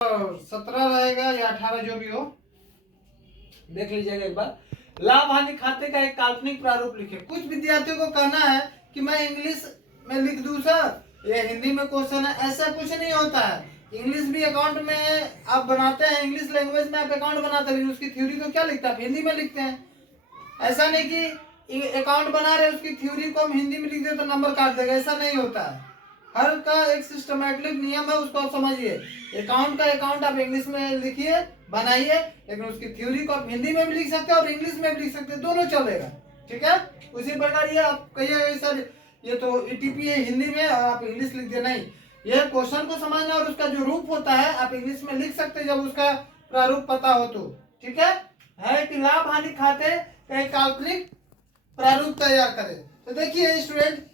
17 रहेगा या 18 जो भी हो, देख लीजिएगा एक बार। लाभ हानि खाते का एक काल्पनिक प्रारूप लिखे। कुछ विद्यार्थियों को कहना है कि मैं इंग्लिश में लिख दूं सर, ये हिंदी में क्वेश्चन है। ऐसा कुछ नहीं होता है। इंग्लिश भी अकाउंट में आप बनाते हैं, इंग्लिश लैंग्वेज में आप अकाउंट बनाते हैं, उसकी थ्योरी को क्या लिखते हैं आप हिंदी में लिखते हैं। ऐसा नहीं कि अकाउंट बना रहे उसकी थ्योरी को हम हिंदी में लिख दे तो नंबर काट देगा, ऐसा नहीं होता है। हर का एक सिस्टमेटिक नियम है, उसको आप समझिए। अकाउंट का अकाउंट आप इंग्लिश में लिखिए, बनाइए, लेकिन उसकी थ्योरी को आप हिंदी में भी लिख सकते हैं और इंग्लिश में भी लिख सकते हैं, दोनों चलेगा। ठीक है। उसी प्रकार ये आप कहिए सर ये तो ईटीपी है हिंदी में और आप इंग्लिश लिख दे, नहीं। यह क्वेश्चन को समझना और उसका जो रूप होता है आप इंग्लिश में लिख सकते हैं जब उसका प्रारूप पता हो तो। ठीक है कि लाभ हानि खाते का एक काल्पनिक प्रारूप तैयार करें। तो देखिए स्टूडेंट,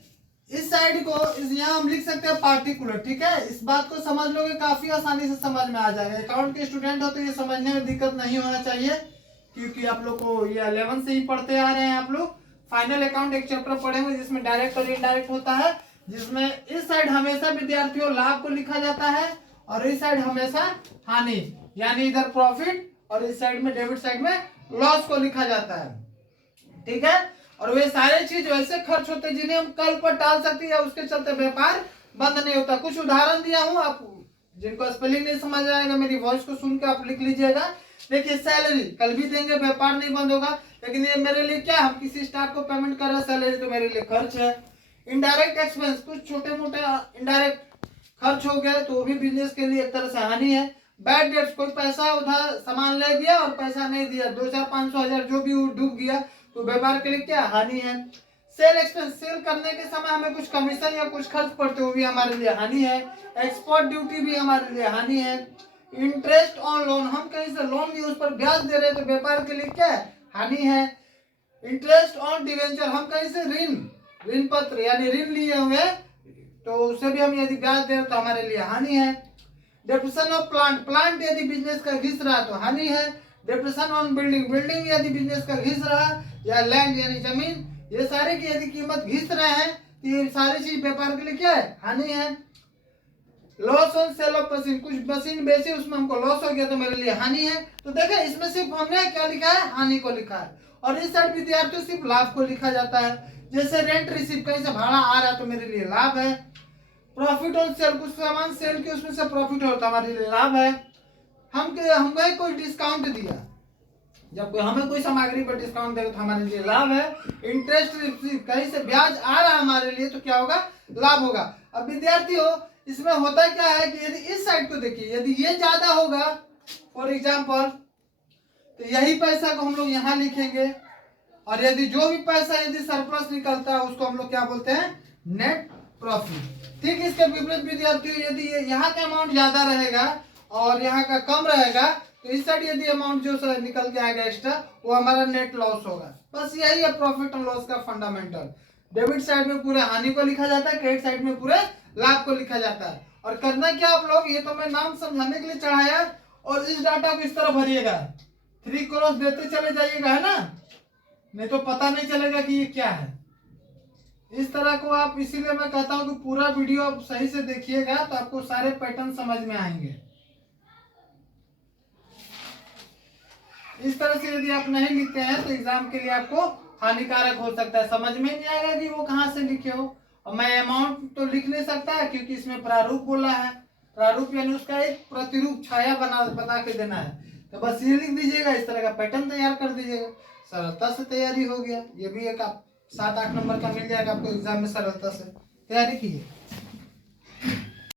इस साइड को यहाँ हम लिख सकते हैं पार्टिकुलर। ठीक है, इस बात को समझ लोगे काफी आसानी से समझ में आ जाएगा। अकाउंट के स्टूडेंट हो तो ये समझने में दिक्कत नहीं होना चाहिए, क्योंकि आप लोग को ये 11 से ही पढ़ते आ रहे हैं। आप लोग फाइनल अकाउंट एक चैप्टर पढ़ेंगे जिसमें डायरेक्ट और इनडायरेक्ट होता है, जिसमें इस साइड हमेशा विद्यार्थियों लाभ को लिखा जाता है और इस साइड हमेशा हानि, यानी इधर प्रॉफिट और इस साइड में डेबिट साइड में लॉस को लिखा जाता है। ठीक है, और वे सारे चीज वैसे खर्च होते हैं जिन्हें हम कल पर टाल सकते हैं, उसके चलते व्यापार बंद नहीं होता। कुछ उदाहरण दिया हूं, आप जिनको स्पेलिंग नहीं समझ आएगा मेरी वॉइस को सुन के आप लिख लीजिएगा। देखिए सैलरी कल भी देंगे, व्यापार नहीं बंद होगा, लेकिन ये मेरे लिए क्या, हम किसी स्टाफ को पेमेंट कर रहे हैं, सैलरी तो मेरे लिए खर्च है। इनडायरेक्ट एक्सपेंस, कुछ छोटे मोटे इनडायरेक्ट खर्च हो गए तो वो भी बिजनेस के लिए एक तरह से हानि है। बैड डेट्स, कोई पैसा उधार सामान ले दिया और पैसा नहीं दिया, 2-4-500 हजार जो भी डूब गया, तो व्यापार के लिए क्या हानि है। सेल एक्सपेंस, सेल करने के समय हमें कुछ कमीशन या कुछ खर्च पड़ते हो भी हमारे लिए हानि है। एक्सपोर्ट ड्यूटी भी हमारे लिए हानि है। इंटरेस्ट ऑन लोन, हम कहीं से लोन लिए उस पर ब्याज दे रहे हैं तो व्यापार के लिए क्या है, हानि है। इंटरेस्ट ऑन डिवेंचर, हम कहीं से ऋण पत्र यानी ऋण लिए हुए तो उससे भी हम यदि ब्याज दे रहे तो हमारे लिए हानि है। डेप्रिसिएशन ऑफ प्लांट यदि बिजनेस का घिस रहा तो हानि है। डेप्रिसिएशन ऑन बिल्डिंग यदि बिजनेस का घिस रहा, या लैंड यानी जमीन, ये सारे की यदि कीमत घिस रहे हैं तो ये सारी चीज व्यापार के लिए क्या है, हानि है। Loss on sale of machine, कुछ मशीन बेची उसमें हमको लॉस हो गया तो मेरे लिए हानि है। तो देखें इसमें सिर्फ हमने क्या लिखा है, हानि को लिखा है, और इस साइड विद्यार्थियों सिर्फ लाभ को लिखा जाता है। जैसे रेंट रिसीव, कहीं से भाड़ा आ रहा है तो मेरे लिए लाभ है। प्रॉफिट ऑन सेल, कुछ सामान सेल के उसमें से प्रॉफिट होता है, हमारे लिए लाभ है। हमें कोई डिस्काउंट दिया, जब हमें कोई सामग्री पर डिस्काउंट देगा तो हमारे लिए लाभ है। इंटरेस्ट रिसीव, कहीं से ब्याज आ रहा है हमारे लिए तो क्या होगा, लाभ होगा। अब विद्यार्थी हो, इसमें होता क्या है कि यदि इस साइड को देखिए, यदि ये ज्यादा होगा फॉर एग्जाम्पल तो यही पैसा को हम लोग यहाँ लिखेंगे, और यदि जो भी पैसा यदि सरप्लस निकलता है उसको हम लोग क्या बोलते हैं, नेट प्रॉफिट। ठीक, इसके विपरीत विद्यार्थियों, यदि यहाँ का अमाउंट ज्यादा रहेगा और यहाँ का कम रहेगा तो इस साइड यदि अमाउंट जो निकल के आएगा एक्स्ट्रा वो हमारा नेट लॉस होगा। बस यही है प्रॉफिट और लॉस का फंडामेंटल। डेबिट साइड में पूरे हानि को लिखा जाता है, क्रेडिट साइड में पूरे लाभ को लिखा जाता है। और करना क्या आप लोग, ये तो मैं नाम समझाने के लिए चढ़ाया, और इस डाटा को इस तरह भरिएगा, 3 क्रॉस देते चले जाइएगा, है ना, नहीं तो पता नहीं चलेगा कि ये क्या है। इस तरह को आप, इसीलिए मैं कहता हूं कि पूरा वीडियो आप सही से देखिएगा तो आपको सारे पैटर्न समझ में आएंगे। इस तरह से यदि आप नहीं लिखते हैं तो एग्जाम के लिए आपको हानिकारक हो सकता है, समझ में नहीं आएगा कि वो कहाँ से लिखे हो। और मैं अमाउंट तो लिख नहीं सकता है क्योंकि इसमें प्रारूप बोला है, प्रारूप यानी उसका एक प्रतिरूप छाया बता के देना है, तो बस ये लिख दीजिएगा, इस तरह का पैटर्न तैयार कर दीजिएगा, सरलता से तैयारी हो गया। ये भी एक आप 7-8 नंबर का मिल जाएगा आपको एग्जाम में, सरलता से तैयारी कीजिए।